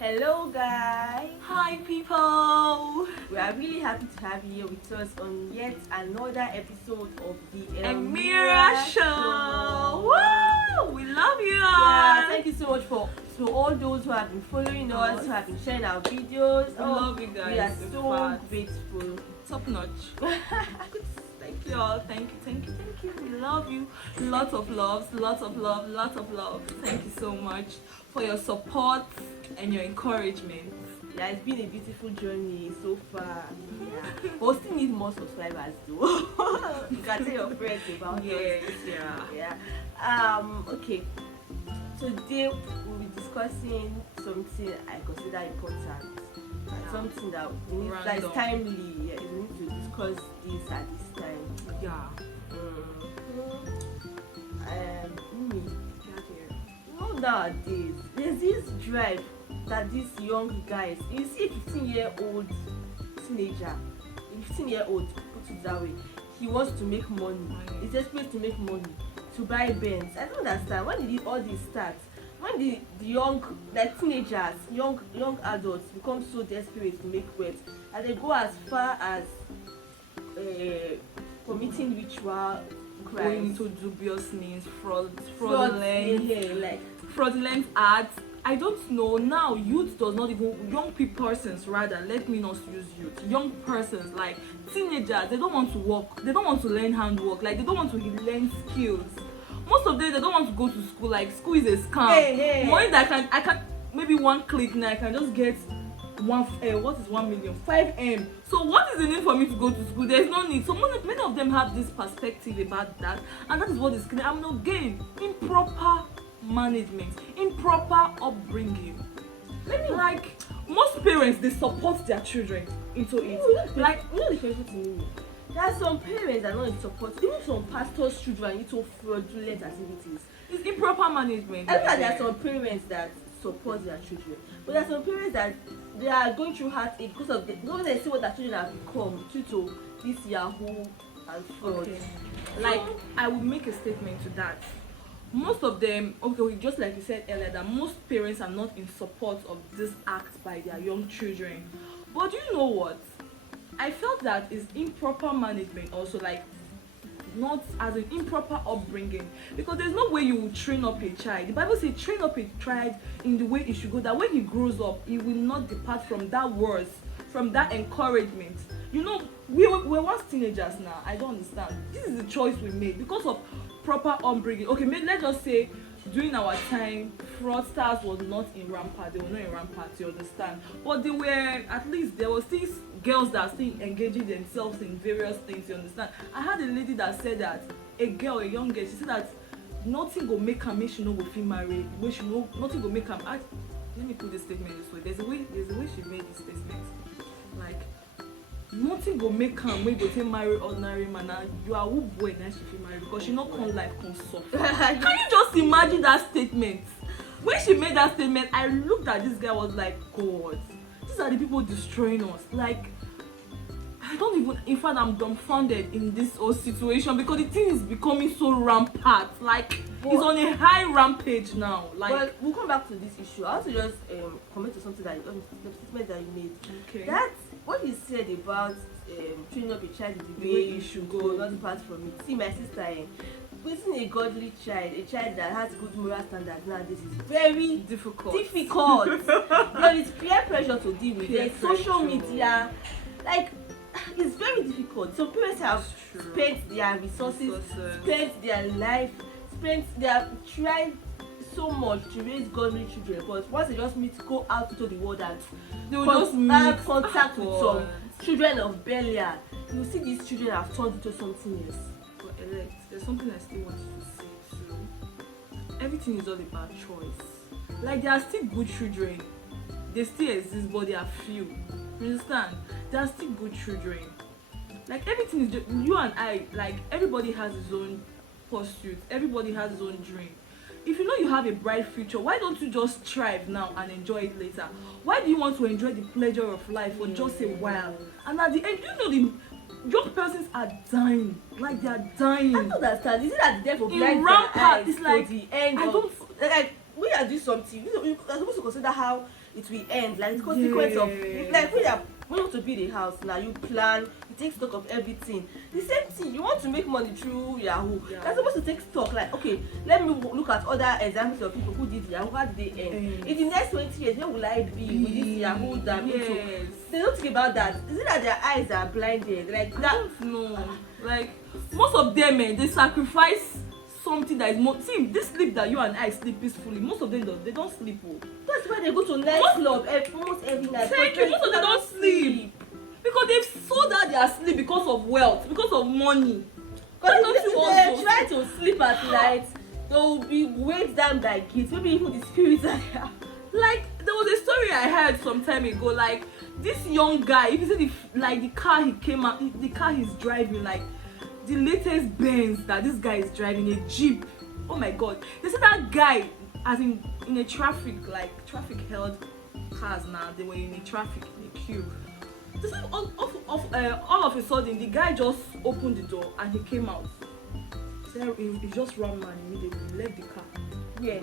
Hello guys, Hi people! we are really happy to have you here with us on yet another episode of the Amira Show! Woo! We love you all! Yeah, thank you so much for to all those who have been following us, who have been sharing our videos. We love you guys. We are in so fact. grateful. Top notch. Thank you all. Thank you. We love you. Lots of love. Thank you so much for your support and your encouragement. Yeah, it's been a beautiful journey so far. Yeah, but we still need more subscribers though. You can tell your friends about Yes, us. yeah. Okay. Today we'll be discussing something I consider important. Something that we need, that is Random. timely. Yeah, we need to discuss this at this time. Yeah. Me. You know, nowadays there's this drive that these young guys, you see a 15-year-old teenager, a 15-year-old, put it that way, he wants to make money. He's desperate to make money, to buy Benz. I don't understand. When did all this start? When the young, like teenagers, young adults become so desperate to make wealth, and they go as far as committing ritual crimes, Going into dubious means, fraudulent, like fraudulent acts. I don't know now. Youth does not even young persons rather. Let me not use youth. Young persons like teenagers. They don't want to work. They don't want to learn handwork. Like they don't want to learn skills. Most of them they don't want to go to school. Like school is a scam. Money that I can maybe one click now I can just get what is 1 million 5M. So what is the need for me to go to school? There's no need. So many of them have this perspective about that, and that is what is clear. I'm not getting improper management, improper upbringing. Like most parents, they support their children into it. Like you know the painful to me. There are some parents that are not in support. Even some pastors' children are into fraudulent activities. It's improper management. I know that there are some parents that support their children, but there are some parents that they are going through heartache because of because they see what their children have become due to this Yahoo and fraud. Okay. Like I will make a statement to that. Most of them, okay, just like you said earlier, that most parents are not in support of this act by their young children. But do you know what? I felt that is improper management also, like not as an improper upbringing, because there's no way you will train up a child. The Bible says train up a child in the way he should go, that when he grows up he will not depart from that words, from that encouragement. You know, we're once teenagers now. I don't understand. This is the choice we made because of proper upbringing. Okay, let's just say during our time fraudsters was not in rampart. They were not in rampart, you understand, but they were, at least there was still girls that are still engaging themselves in various things, you understand. I had a lady that said that a young girl, she said that nothing go make her make she no go fit marry, wey she no, nothing go make her let me put this statement this way. There's a way she made this statement, like nothing go make am wey go take marry ordinary man, and you are who boy na she fit marry because she no come life come suffer. Can you just imagine that statement? When she made that statement, I looked at this guy, was like, God, these are the people destroying us. Like I don't even, in fact I'm dumbfounded in this whole situation because the thing is becoming so rampant. Like it's on a high rampage now. Like well, we'll come back to this issue. I want to just comment to something that the statement that you made. okay. That what you said about training up a child is the way you should go, not depart from it. See, my sister, raising a godly child, a child that has good moral standards nowadays is very difficult. There is peer pressure to deal with. There's social media, like it's very difficult. Some parents have spent their resources, spent their life, they have tried so much to raise godly children, but once they just meet, go out into the world and They will just meet contact with some children of Belial, you see these children have turned into something else. But elect, there's something I still want to say too. Everything is all about choice. Like there are still good children, they still exist, but they are few. You understand? There are still good children. Like everything is just, you and I, like everybody has his own pursuit, everybody has his own dream. If you know you have a bright future, why don't you just strive now and enjoy it later? Why do you want to enjoy the pleasure of life for just a while, and at the end, you know, the young persons are dying, like they are dying. I don't understand. Is it that the devil In blinds rampart, their eyes it's like to the end I of, don't. like we are doing something. You are supposed to consider how it will end. Like the consequence of Yes. like when you want to build a house now, you plan, you take stock of everything. The same thing, you want to make money through Yahoo. Yeah. You're supposed to take stock. Like, okay, let me look at other examples of people who did Yahoo. How did they end? In the next 20 years, where will I be with this Yahoo that I'm into? Yes. They don't think about that. Is it that their eyes are blinded? Like I that. don't know. Like most of them, they sacrifice something that is more. See, this sleep that you and I sleep peacefully, most of them they don't sleep. Oh. That's why they go to nightclub almost every night. Thank you. Most of them don't sleep because they've sold out their sleep because of wealth, because of money. Because don't you they also try to sleep at night, they will be weighed down by guilt. Maybe even the spirits are there. Like there was a story I heard some time ago. Like this young guy, if you see the car he came out, the car he's driving, like the latest Benz that this guy is driving, a Jeep. Oh my God! They said that guy, as in a traffic held cars now. They were in a traffic in a queue. They said all of a sudden the guy just opened the door and he came out. So he just ran man immediately. He left the car. Yeah.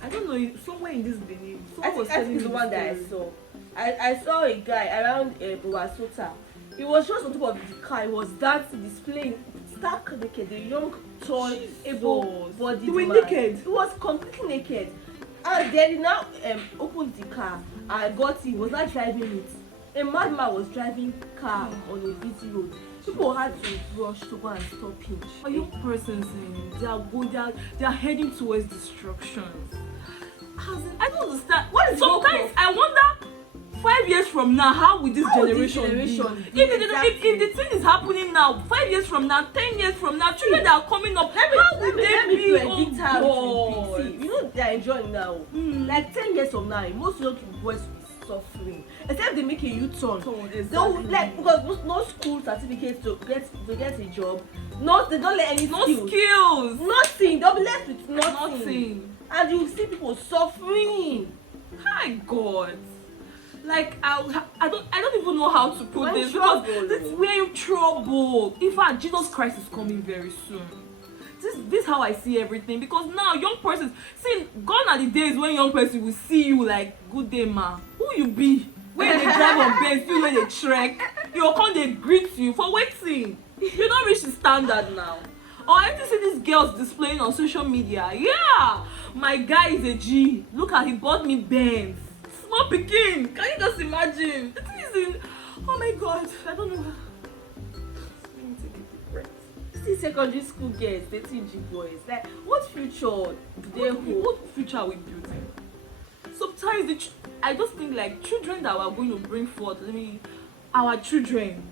I don't know, somewhere in this Benin. I think it's the one that I saw. I saw a guy around Bowasota. He was just on top of the car. He was dancing, displaying, stark naked, a young, tall, able-bodied They were man. naked. He was completely naked. And then he now opened the car and got in. He was not driving it. A madman was driving car on a busy road. People had to rush to go and stop him. A young person saying they are heading towards destruction. I don't understand. What is Sometimes I wonder 5 years from now, how will this generation be? If the thing is happening now, 5 years from now, 10 years from now, children that are coming up, how will they be? Oh God. See, you know they are enjoying now. Like 10 years from now, most young boys will be suffering. Except they make a U-turn. They'll like because no school certificates to get a job. They don't let any skills. Nothing. They'll be left with nothing. Nothing. And you see people suffering. My God. Like I don't even know how to put We're this trouble, because we're in trouble. In fact, Jesus Christ is coming very soon. This is how I see everything, because now young persons, see, gone are the days when young person will see you like, good day ma, who you be? When they drive on Benz, still when they trek, you will come they greet you for waiting. You don't reach the standard now. Or I have to see these girls displaying on social media. Yeah, my guy is a G. Look at, he bought me Benz. Small pikin. Can you just imagine? The thing is in, oh my God, I don't know. Let me take a deep breath. See secondary school girls, they teach you boys. Like, what future do they hold? What future are we building? Sometimes I just think like children that we're going to bring forth, our children.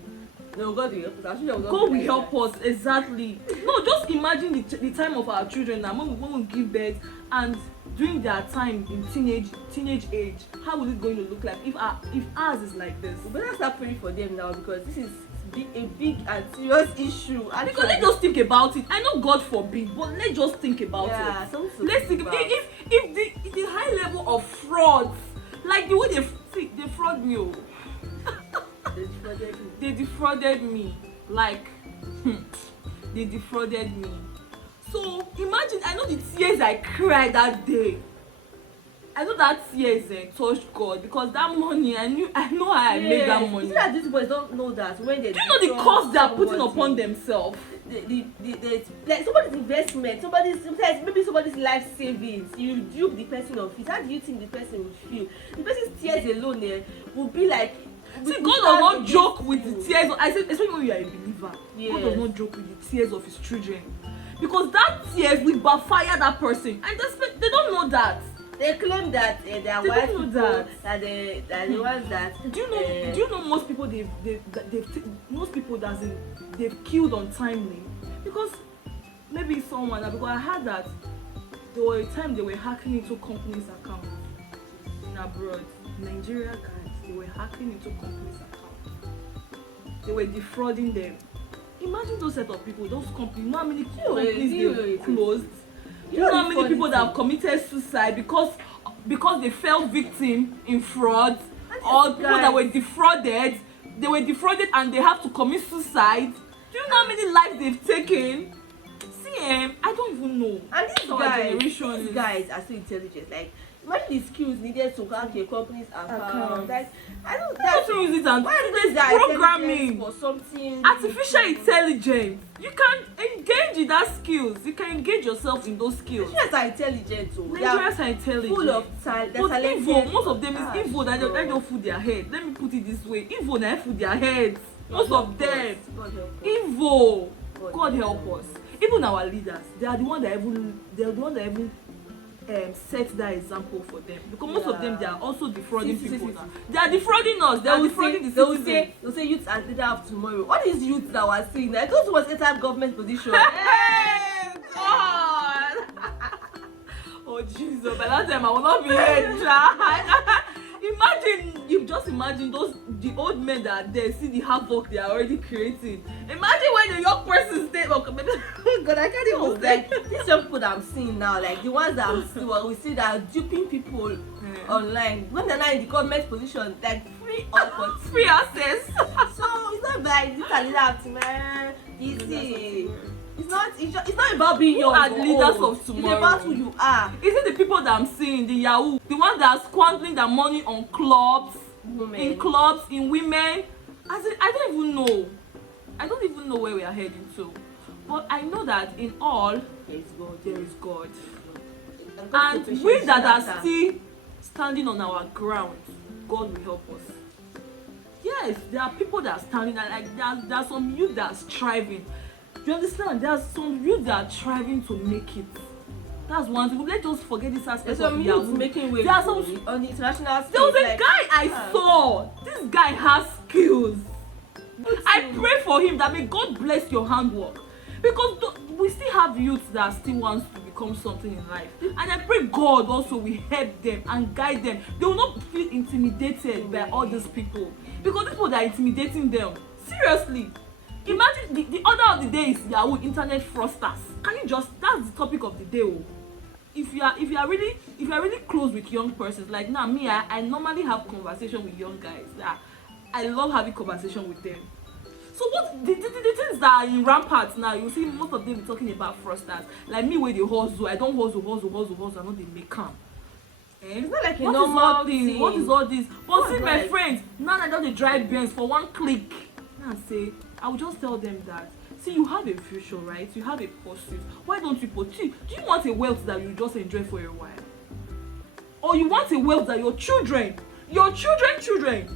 No, God will help us. God will help us, exactly. No, just imagine the time of our children now when we give birth and during their time in teenage age. How is it going to look like if ours is like this? We better start praying for them now, because this is a big and serious issue. And because let's just think about it. I know God forbid, but let's just think about it. Let's think about if the high level of fraud, like the way they fraud me. They defrauded me. Like they defrauded me. So imagine, I know the tears I cried that day. I know that tears touched God, because that money, I know how I made that money. It's not that these boys don't know that when they do you know the cost they are putting upon themselves? Like somebody's investment, maybe somebody's life savings. You dupe the person of it. How do you think the person will feel? The person's tears alone will be like. See, God does not joke with the tears. I said, especially when you are a believer, yes. God does not joke with the tears of His children, because that tears will backfire that person, and they don't know that. They claim that they are white people, that the ones that. Do you know most people most people they've killed untimely, because maybe someone, because I heard that there were a time they were hacking into companies' accounts in abroad. Nigeria guys, they were hacking into companies' accounts. They were defrauding them. Imagine those set of people, those companies. You know how many companies they closed? You know how many people that have committed suicide because they fell victim in fraud, or people that were defrauded. They were defrauded and they have to commit suicide. Do you know how many lives they've taken? See, I don't even know. And these guys are so intelligent. Like, Imagine the skills needed to hack a company's account. Like, I don't. Why don't you use it and Why there's that programming, for something? artificial intelligence? You can engage in that skills. You can engage yourself in those skills. Nigerians are intelligent, oh. Nigerians are intelligent. Full of talent. But evil, most of them is evil. That they don't fool their head. Let me put it this way: evil, they fool their heads. Most of them, evil. God help us. Even our leaders, they are the one that even set that example for them, because most of them, they are also defrauding people. They are defrauding us. They are defrauding the citizens. They'll say youth as leader of tomorrow. What is youth that we're seeing? Like those who was enter government position. Hey, God. Oh Jesus! By that time I will not be here. Imagine the old men that are there, see the havoc they are already creating. Imagine when the young person stay. Oh God, I can't even say. Like these young people that I'm seeing now, like the ones that I'm seeing, we see that are duping people online when they're not in the government position, like free access. So it's not like this are leader of tomorrow. Easy. It's not about being young and leaders of tomorrow. It's about who you are. Is it the people that I'm seeing, the Yahoo, the ones that are squandering their money on clubs, in women? I don't even know. I don't even know where we are heading to. But I know that in all, there is God. And we that are still standing on our ground, God will help us. Yes, there are people that are standing, and like there are some youth that are striving. You understand? There's some youth that are striving to make it. That's one thing. Let's just forget this aspect. There's some youth making waves on the international stage. There was a guy I saw. This guy has skills. I pray for him that may God bless your handwork, because we still have youths that still wants to become something in life, and I pray God also will help them and guide them. They will not feel intimidated by all these people, because these people that are intimidating them. Seriously. Imagine the order of the day is Yahoo, internet fraudsters. Can you just, that's the topic of the day. Oh. If you are really close with young persons, like now me, I normally have conversation with young guys. I love having conversation with them. So what the things that are in rampart now, you see most of them talking about fraudsters. Like me where they hustle, I don't hustle, I know they make calm. It's not like a normal thing. What is all this? But see my friends, now I don't drive Benz for one click. Now say, I will just tell them that, see, you have a future, right? You have a pursuit. Why don't you pursue? Do you want a wealth that you just enjoy for a while? Or you want a wealth that your children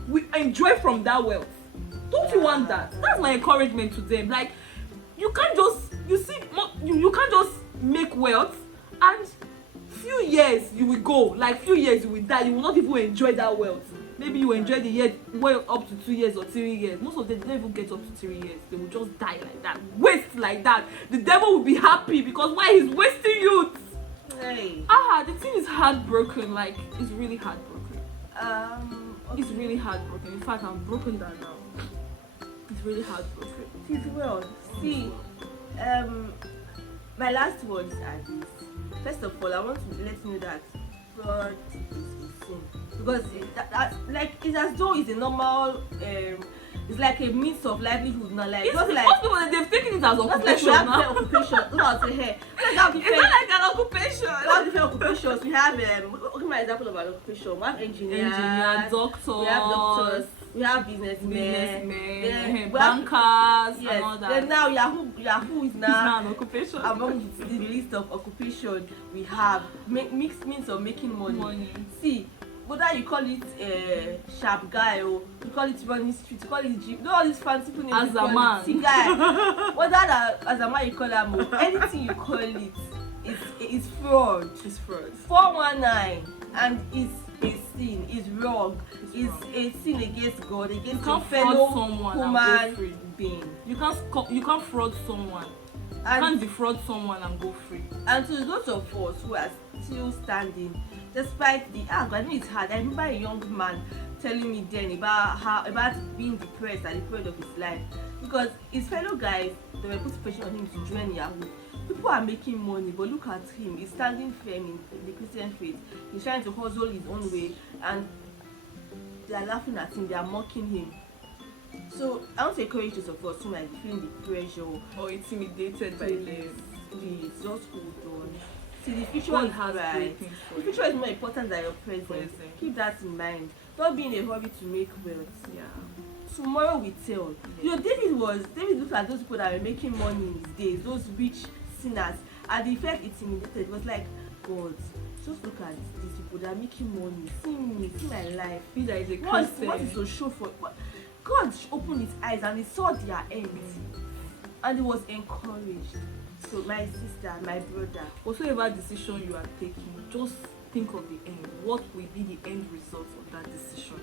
will enjoy from that wealth? Don't you want that? That's my encouragement to them. Like, you can't just, you can't just make wealth and few years you will go, like few years you will die, you will not even enjoy that wealth. Maybe you enjoy the year well up to 2 years or 3 years. Most of them don't even get up to 3 years. They will just die like that, waste like that. The devil will be happy because why he's wasting youth. Hey. The thing is heartbroken. Like, it's really heartbroken. Okay. It's really heartbroken. In fact, I'm broken down now. It's really heartbroken. It is well. See, my last words are this. First of all, I want to let you know that fraud is a sin, because it's as though it's a normal it's like a means of livelihood now. Like most people they've taken it as occupation now. Occupation. Not here. It's not like an occupation. We have different occupations. We have okay, my example of an occupation. We have engineers, doctors. We have doctors. We have businessmen, bankers, yes, and all that. Then now Yahoo is now an occupation. Among the list of occupation we have mixed means of making money. See, whether you call it sharp guy or you call it running street, you call it gym, all these fancy people names. As a man, see guy, whether as a man you call him, anything you call it, it's fraud. It's fraud. 419, and it's a sin, it's wrong, it's a sin against God, against your fellow human being. You can't fraud someone. You can't defraud someone and go free. And to those of us who are still standing, despite I know it's hard. I remember a young man telling me then about being depressed at the period of his life, because his fellow guys, they were put pressure on him to join Yahoo. People are making money, but look at him. He's standing firm in the Christian faith. He's trying to hustle his own way, and they are laughing at him. They are mocking him. So I want to encourage those of us who might be feeling the pressure or intimidated by this. Please just hold on. See, the future God is has bright. great things for The you. future is more important than your present. Present. Keep that in mind. Don't be in a hurry to make wealth. Yeah. Tomorrow will tell. Yes. You know, David looked at those people that were making money in his days, those rich sinners, and the felt intimidated. It was like, God, just look at these people that are making money. See me, see my life. Me that is a What is to show for what? God opened his eyes and he saw their end, and he was encouraged. So my sister, my brother, Whatsoever decision you are taking, just think of the end. What will be the end result of that decision?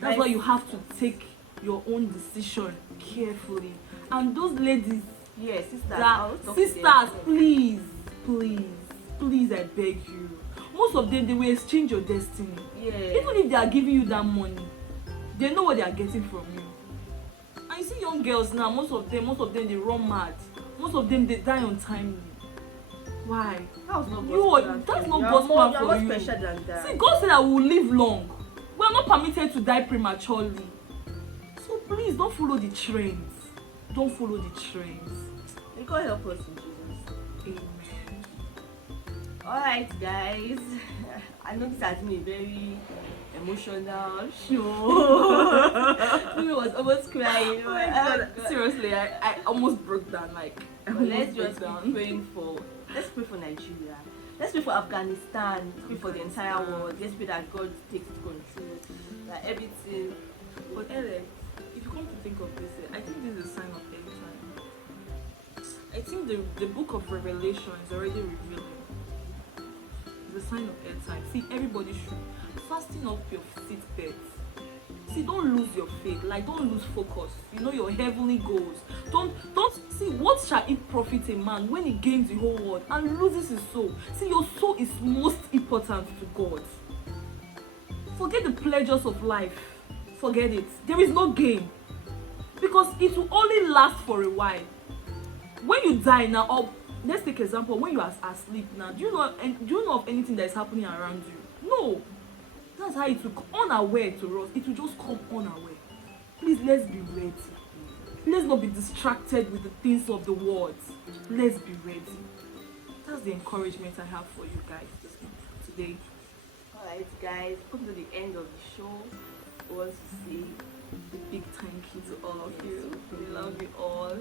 That's why you have to take your own decision carefully. And those ladies, yeah, sisters, sisters, please, I beg you. Most of them, they will exchange your destiny. Yeah. Even if they are giving you that money, they know what they are getting from you. And you see young girls now, most of them they run mad. Most of them they die untimely. Why? That was not That's not God's plan for you. Special than that. See, God said I will live long. We are not permitted to die prematurely. So please don't follow the trends. Don't follow the trends. May God help us in Jesus. Amen. Alright guys. I know this has been a very emotional show. We was almost crying. Oh my God. Seriously, I almost broke down. Like, let's just be praying for. Let's pray for Nigeria. Let's pray for Afghanistan. Let's pray for the entire world. Let's pray that God takes control. That everything. But Alex, if you come to think of this, I think this is a sign of end time. I think the book of Revelation is already revealing. It's a sign of end time. See, everybody should fasten up your seat beds. See, don't lose your faith. Like, don't lose focus. You know your heavenly goals. Don't see, what shall it profit a man when he gains the whole world and loses his soul? See, your soul is most important to God. Forget the pleasures of life. Forget it. There is no gain, because it will only last for a while. When you die now, or let's take example, when you are asleep now, do you know of anything that is happening around you? No. That's how it will come unaware to us. It will just come unaware. Please, let's be ready. Let's not be distracted with the things of the world. Let's be ready. That's the encouragement I have for you guys today. Alright guys, come to the end of the show. I want to say A big thank you to all of you. We love you all.